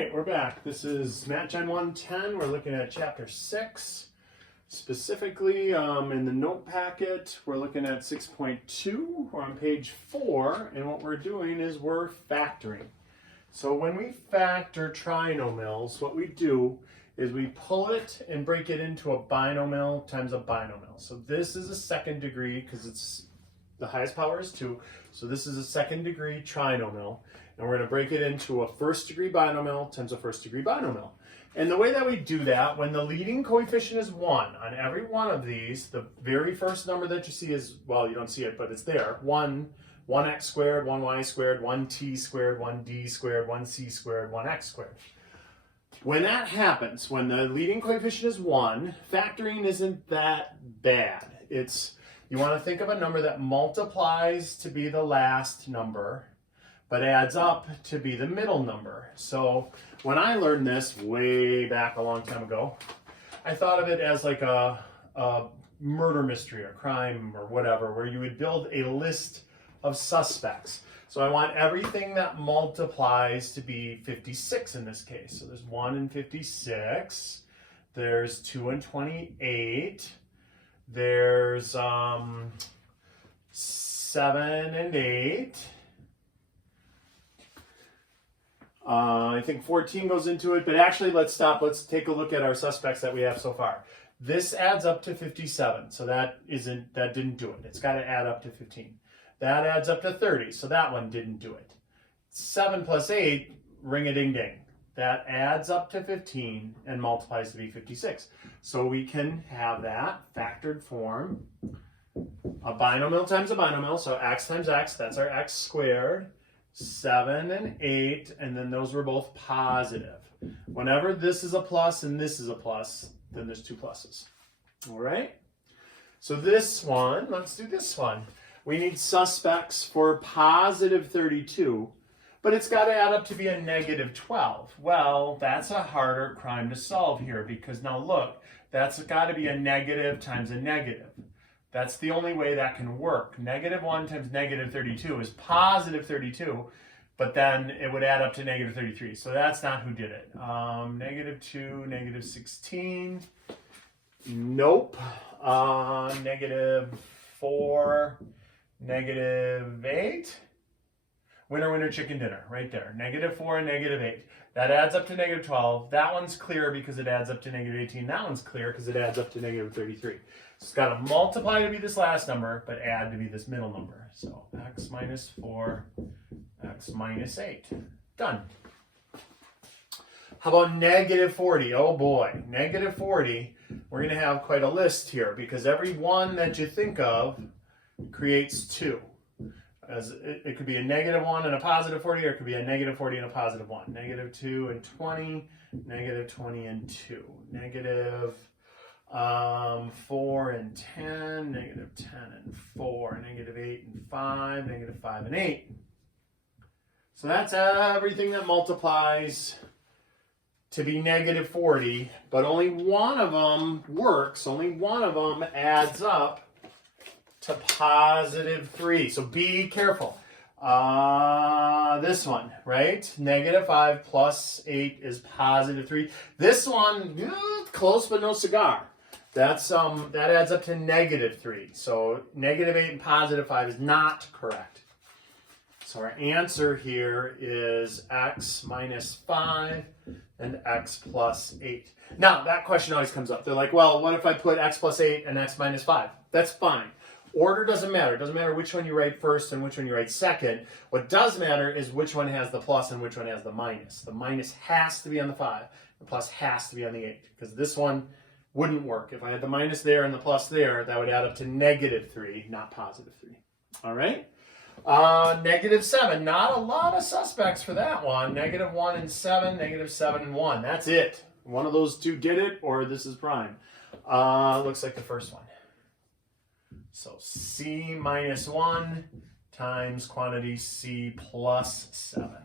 right, we're back. This is Mathgen110. We're looking at chapter 6. Specifically, in the note packet, we're looking at 6.2. We're on page 4, and what we're doing is we're factoring. So when we factor trinomials, what we do is we pull it and break it into a binomial times a binomial. So this is a second degree because it's the highest power is 2. So this is a second degree trinomial. And we're going to break it into a first degree binomial times a first degree binomial. And the way that we do that, when the leading coefficient is 1, on every one of these, the very first number that you see is, well, you don't see it, but it's there. 1x squared, 1y squared, 1t squared, 1d squared, 1c squared, 1x squared. When that happens, when the leading coefficient is 1, factoring isn't that bad. You want to think of a number that multiplies to be the last number, but adds up to be the middle number. So when I learned this way back a long time ago, I thought of it as like a murder mystery or crime or whatever, where you would build a list of suspects. So I want everything that multiplies to be 56 in this case. So there's 1 and 56, there's 2 and 28, there's 7 and 8, I think 14 goes into it, but actually let's stop. Let's take a look at our suspects that we have so far. This adds up to 57, so that didn't do it. It's got to add up to 15. That adds up to 30, so that one didn't do it. 7 plus 8, ring-a-ding-ding. That adds up to 15 and multiplies to be 56. So we can have that factored form. A binomial times a binomial, so x times x, that's our x squared. 7 and 8, and then those were both positive. Whenever this is a plus and this is a plus, then there's 2 pluses. All right? So this one, let's do this one. We need suspects for positive 32, but it's got to add up to be a negative 12. Well, that's a harder crime to solve here because now look, that's got to be a negative times a negative. That's the only way that can work. Negative 1 times negative 32 is positive 32, but then it would add up to negative 33. So that's not who did it. Negative 2, negative 16. Nope. Negative 4, negative 8. Winner, winner, chicken dinner, right there. Negative 4 and negative 8. That adds up to negative 12. That one's clear because it adds up to negative 18. That one's clear because it adds up to negative 33. So it's got to multiply to be this last number, but add to be this middle number. So x minus 4, x minus 8. Done. How about negative 40? Oh boy, negative 40. We're going to have quite a list here because every one that you think of creates 2. As it could be a negative 1 and a positive 40, or it could be a negative 40 and a positive 1. Negative 2 and 20, negative 20 and 2. Negative 4 and 10, negative 10 and 4, negative 8 and 5, negative 5 and 8. So that's everything that multiplies to be negative 40, but only one of them works. Only one of them adds up to positive 3. So be careful. This one, right? Negative 5 plus 8 is positive 3. This one, close but no cigar. That adds up to negative 3. So negative 8 and positive 5 is not correct. So our answer here is x minus 5 and x plus 8. Now, that question always comes up. They're like, well, what if I put x plus 8 and x minus 5? That's fine. Order doesn't matter. It doesn't matter which one you write first and which one you write second. What does matter is which one has the plus and which one has the minus. The minus has to be on the 5. The plus has to be on the 8 because this one wouldn't work. If I had the minus there and the plus there, that would add up to negative 3, not positive 3. All right? Negative 7. Not a lot of suspects for that one. Negative 1 and 7, negative 7 and 1. That's it. One of those two did it, or this is prime. Looks like the first one. So c minus 1 times quantity c plus 7.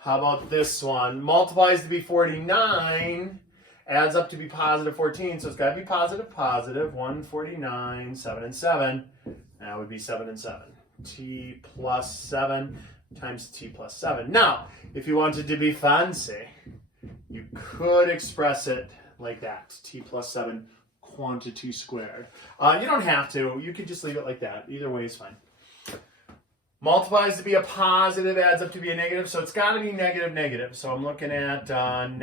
How about this one? Multiplies to be 49, adds up to be positive 14, so it's got to be positive, positive. 149, 7 and 7. That would be 7 and 7. T plus 7 times t plus 7. Now, if you wanted to be fancy, you could express it like that, t plus 7 quantity squared. You don't have to. You could just leave it like that. Either way is fine. Multiplies to be a positive, adds up to be a negative, so it's got to be negative, negative. So I'm looking at -1,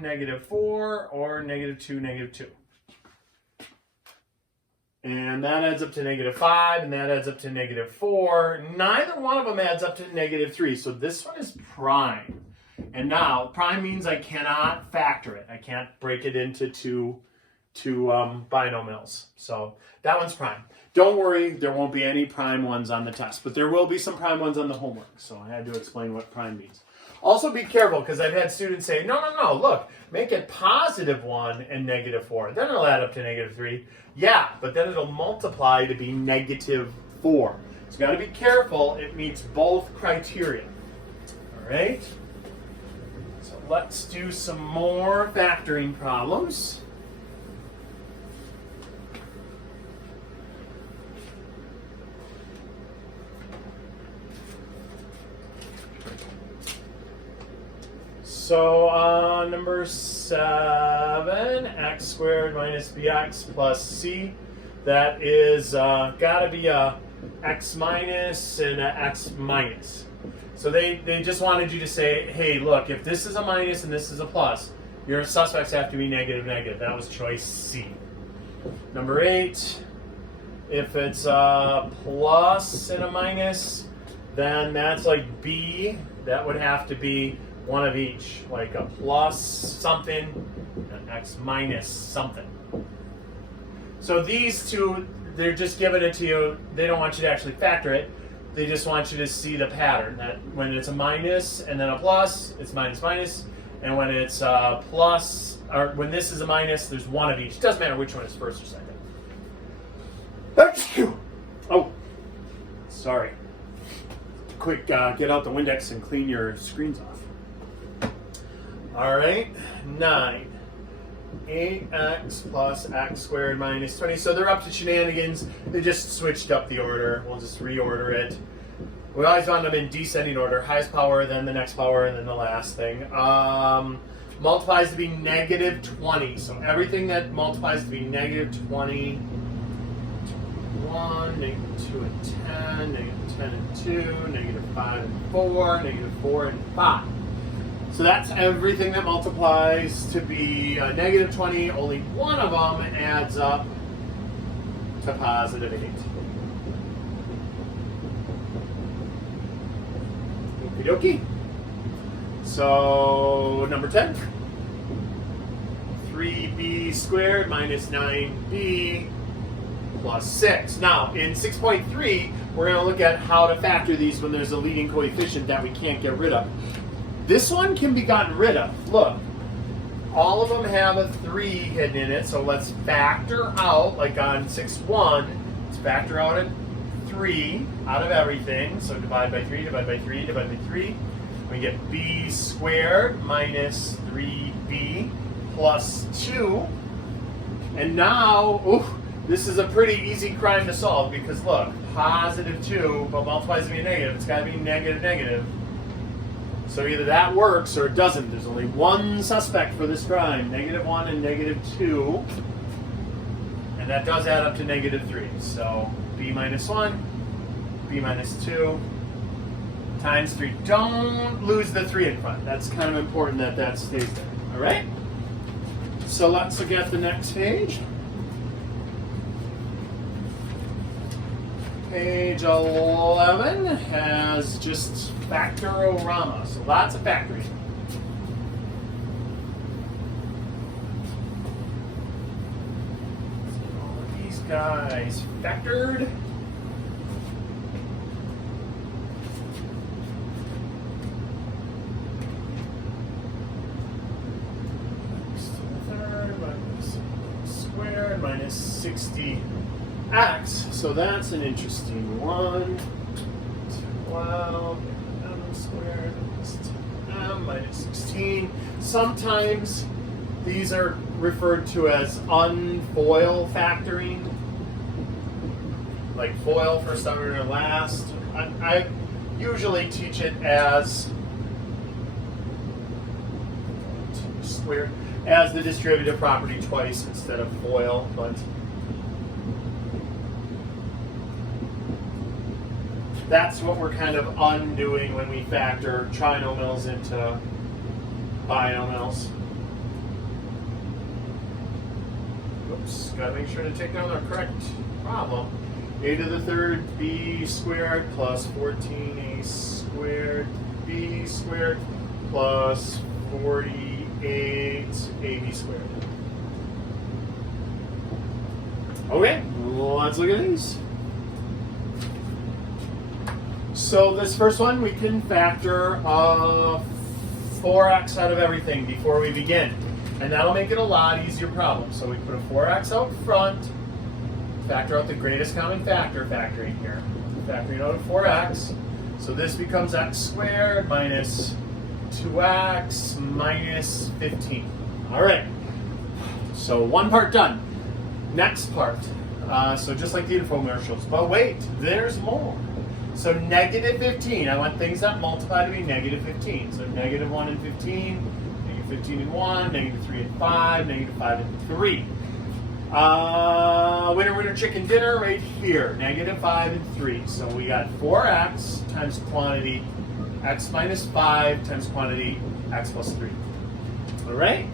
-4, or -2, -2. And that adds up to -5, and that adds up to -4. Neither one of them adds up to -3, so this one is prime. And now, prime means I cannot factor it. I can't break it into two binomials. So that one's prime. Don't worry, there won't be any prime ones on the test, but there will be some prime ones on the homework. So I had to explain what prime means. Also be careful, because I've had students say, no, look, make it +1 and -4. Then it'll add up to -3. Yeah, but then it'll multiply to be -4. So you got to be careful. It meets both criteria. All right? So let's do some more factoring problems. So number 7, x squared minus bx plus c. That is got to be a x minus and a x minus. So they just wanted you to say, hey, look, if this is a minus and this is a plus, your suspects have to be negative, negative. That was choice C. Number 8, if it's a plus and a minus, then that's like B. That would have to be one of each, like a plus something, an x minus something. So these two, they're just giving it to you. They don't want you to actually factor it. They just want you to see the pattern, that when it's a minus and then a plus, it's minus, minus. And when it's a plus, or when this is a minus, there's one of each. It doesn't matter which one is first or second. Oh, sorry. Quick, get out the Windex and clean your screens off. All right, 9. 8x plus x squared minus 20. So they're up to shenanigans. They just switched up the order. We'll just reorder it. We always want them in descending order. Highest power, then the next power, and then the last thing. Multiplies to be -20. So everything that multiplies to be -20. 1, -2 and 10, -10 and 2, -5 and 4, -4 and 5. So that's everything that multiplies to be -20. Only one of them adds up to +8. Okie dokie. So number 10. 3b squared minus 9b plus 6. Now in 6.3, we're going to look at how to factor these when there's a leading coefficient that we can't get rid of. This one can be gotten rid of. Look, all of them have a 3 hidden in it, so let's factor out, like on 6.1, let's factor out a 3 out of everything. So divide by 3, divide by 3, divide by 3. We get b squared minus 3b plus 2. And now, this is a pretty easy crime to solve because look, +2, but multiplies to be a negative. It's got to be negative, negative. So either that works or it doesn't. There's only one suspect for this crime, -1 and -2. And that does add up to -3. So b minus 1, b minus 2, times 3. Don't lose the 3 in front. That's kind of important that that stays there. All right? So let's look at the next page. Page 11 has just factororama, so lots of factoring. All of these guys factored. X to the third minus squared minus 60. X, so that's an interesting one. 12 m squared minus 10m minus 16. Sometimes these are referred to as unfoil factoring, like foil first, under, and last. usually teach it as squared, as the distributive property twice instead of FOIL, but that's what we're kind of undoing when we factor trinomials into binomials. Oops, gotta make sure to take down the correct problem. A to the third b squared plus 14a squared b squared plus 48ab squared. Okay, let's look at these. So this first one, we can factor 4x out of everything before we begin. And that'll make it a lot easier problem. So we put a 4x out front, factor out the greatest common factor, factoring here. Factoring out of 4x. So this becomes x squared minus 2x minus 15. All right. So one part done. Next part. So just like the infomercials. But wait, there's more. So negative 15. I want things that multiply to be negative 15. So negative 1 and 15, negative 15 and 1, negative 3 and 5, negative 5 and 3. Winner, winner, chicken dinner right here. Negative 5 and 3. So we got 4x times quantity, x minus 5 times quantity, x plus 3. All right?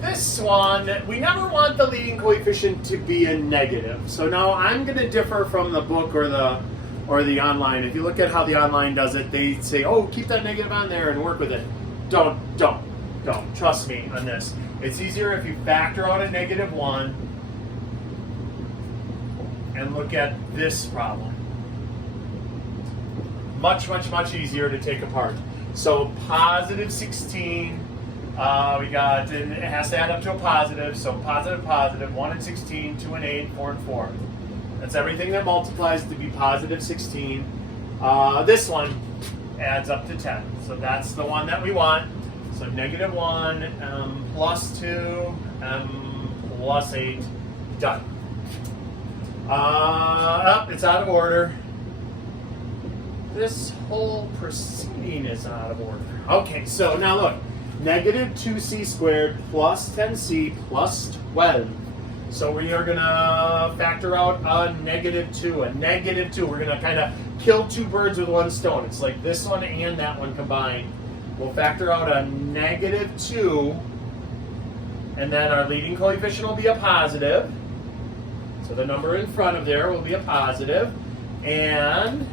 This one, we never want the leading coefficient to be a negative. So now I'm going to differ from the book or the online. If you look at how the online does it, they say, oh, keep that negative on there and work with it. Don't. Trust me on this. It's easier if you factor out a negative 1 and look at this problem. Much, much, much easier to take apart. So positive 16. We got, and it has to add up to a positive, so positive, 1 and 16, 2 and 8, 4 and 4. That's everything that multiplies to be positive 16. This one adds up to 10, so that's the one that we want. So negative 1, plus 2, plus 8, done. It's out of order. This whole proceeding is out of order. Okay, so now look. Negative 2c squared plus 10c plus 12. So we are going to factor out a negative 2. A negative 2. We're going to kind of kill two birds with one stone. It's like this one and that one combined. We'll factor out a negative 2. And then our leading coefficient will be a positive. So the number in front of there will be a positive. And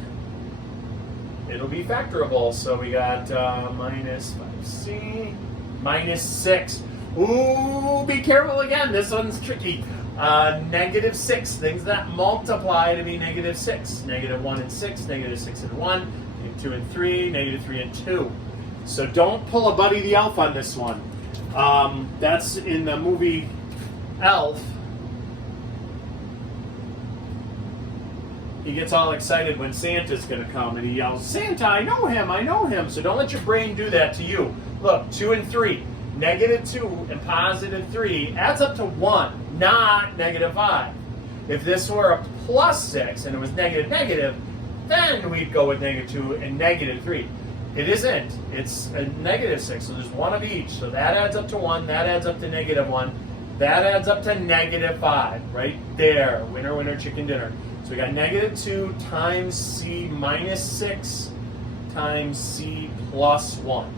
it'll be factorable. So we got minus 5c, minus 6. Ooh, be careful again. This one's tricky. Negative 6. Things that multiply to be negative 6. Negative 1 and 6, negative 6 and 1, negative 2 and 3, negative 3 and 2. So don't pull a Buddy the Elf on this one. That's in the movie Elf. He gets all excited when Santa's going to come, and he yells, Santa, I know him, I know him. So don't let your brain do that to you. Look, 2 and 3. Negative 2 and positive 3 adds up to 1, not negative 5. If this were a plus 6 and it was negative, then we'd go with negative 2 and negative 3. It isn't. It's a negative 6, so there's one of each. So that adds up to 1, that adds up to negative 1, that adds up to negative 5. Right there. Winner, winner, chicken dinner. So we got negative 2 times c minus 6 times c plus 1.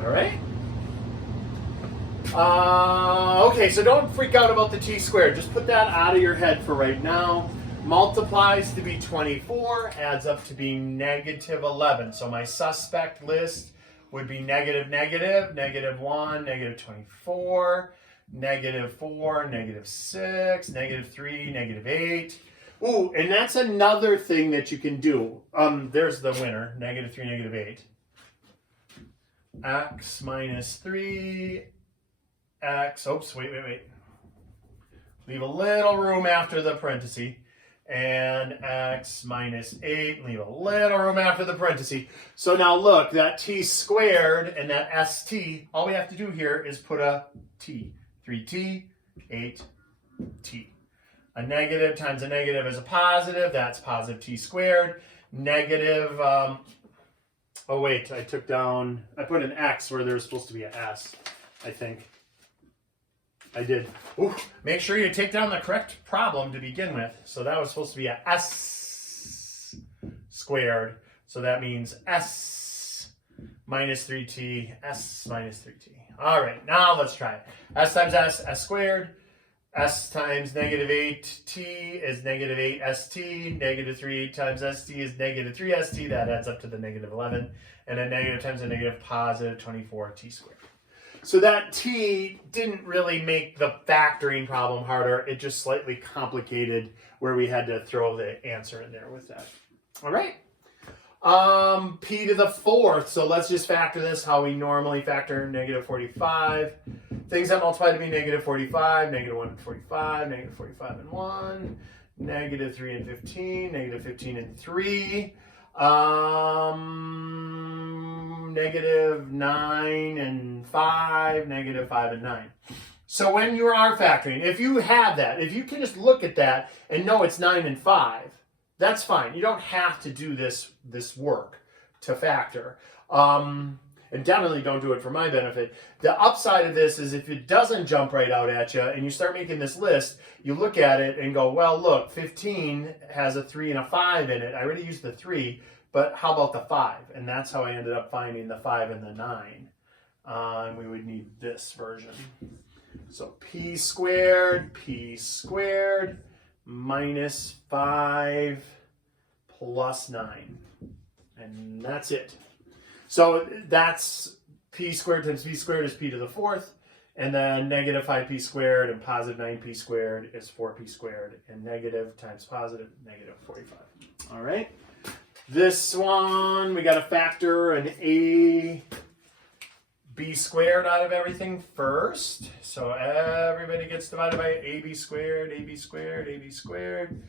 All right? Okay, so don't freak out about the t squared. Just put that out of your head for right now. Multiplies to be 24, adds up to be negative 11. So my suspect list would be negative, negative 1, negative 24, negative 4, negative 6, negative 3, negative 8. Ooh, and that's another thing that you can do. There's the winner, negative 3, negative 8. X minus 3, x, oops, wait. Leave a little room after the parenthesis. And x minus 8, leave a little room after the parenthesis. So now look, that t squared and that st, all we have to do here is put a t. 3t, 8t. A negative times a negative is a positive. That's positive t squared. Negative, oh wait, I put an x where there's supposed to be an s, I think. I did. Ooh, make sure you take down the correct problem to begin with. So that was supposed to be a s squared. So that means s minus 3t, s minus 3t. All right, now let's try it. S times s squared. S times negative 8t is negative 8st. Negative 3 times st is negative 3st. That adds up to the negative 11. And a negative times a negative positive 24t squared. So that t didn't really make the factoring problem harder. It just slightly complicated where we had to throw the answer in there with that. All right. P to the fourth. So let's just factor this how we normally factor negative 45. Things that multiply to be negative 45, negative 1 and 45, negative 45 and 1, negative 3 and 15, negative 15 and 3, negative 9 and 5, negative 5 and 9. So when you are factoring, if you have that, if you can just look at that and know it's 9 and 5, that's fine. You don't have to do this work to factor. And definitely don't do it for my benefit. The upside of this is if it doesn't jump right out at you and you start making this list, you look at it and go, well, look, 15 has a 3 and a 5 in it. I already used the 3, but how about the 5? And that's how I ended up finding the 5 and the 9. And we would need this version. So p squared minus 5 plus 9. And that's it. So that's p squared times p squared is p to the fourth. And then negative 5p squared and positive 9p squared is 4p squared. And negative times positive, negative 45. All right. This one, we got to factor an a b squared out of everything first. So everybody gets divided by ab squared, ab squared, ab squared,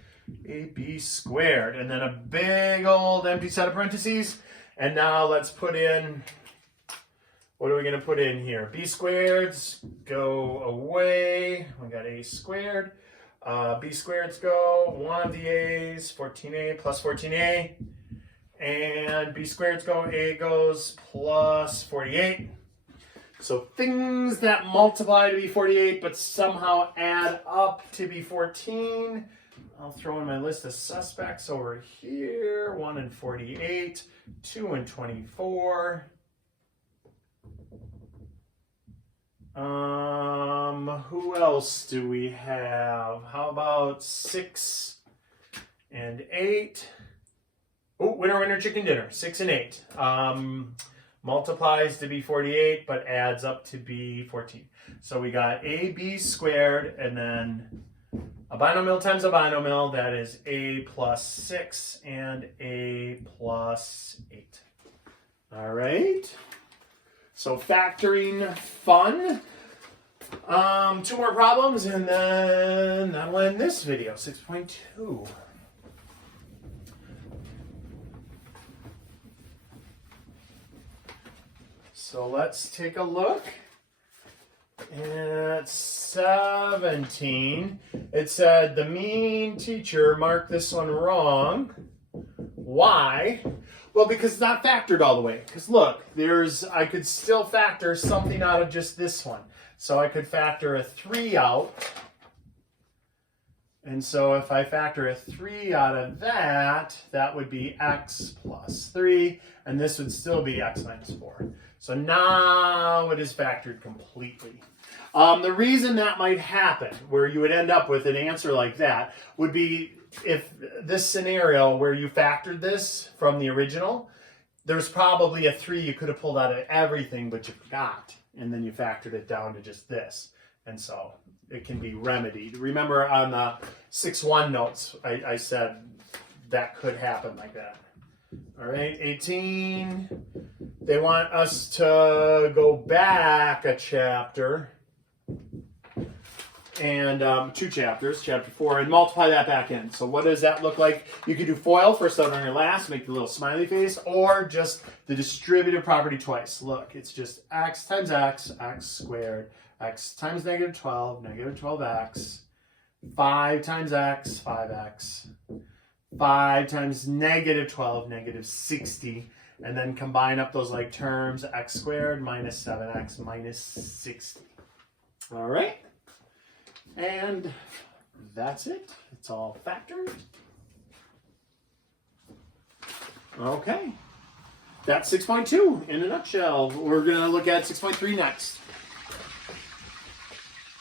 ab squared. And then a big old empty set of parentheses. And now let's put in, what are we going to put in here? B squareds go away. We got a squared. B squareds go. One of the a's, 14a plus 14a. And b squareds go, a goes plus 48. So things that multiply to be 48 but somehow add up to be 14. I'll throw in my list of suspects over here. 1 and 48, 2 and 24. Who else do we have? How about 6 and 8? Oh, winner, chicken dinner. 6 and 8. Multiplies to be 48, but adds up to be 14. So we got ab squared and then a binomial times a binomial, that is a plus 6 and a plus 8. All right. So factoring fun. 2 more problems and then that'll end this video, 6.2. So let's take a look at 17. It said the mean teacher marked this one wrong. Why? Well, because it's not factored all the way. Because look, I could still factor something out of just this one. So I could factor a 3 out. And so if I factor a 3 out of that, that would be x plus 3. And this would still be x minus 4. So now it is factored completely. The reason that might happen, where you would end up with an answer like that, would be if this scenario where you factored this from the original, there's probably a 3 you could have pulled out of everything, but you forgot. And then you factored it down to just this. And so it can be remedied. Remember on the 6-1 notes, I said that could happen like that. All right, 18. They want us to go back a chapter and 2 chapters, chapter 4, and multiply that back in. So what does that look like? You could do FOIL first out on your last, make the little smiley face, or just the distributive property twice. Look, it's just x times x, x squared, x times negative 12, negative 12x, 5 times x, 5x. 5 times negative 12, negative 60. And then combine up those like terms, x squared minus 7x minus 60. All right. And that's it. It's all factored. Okay. That's 6.2 in a nutshell. We're going to look at 6.3 next.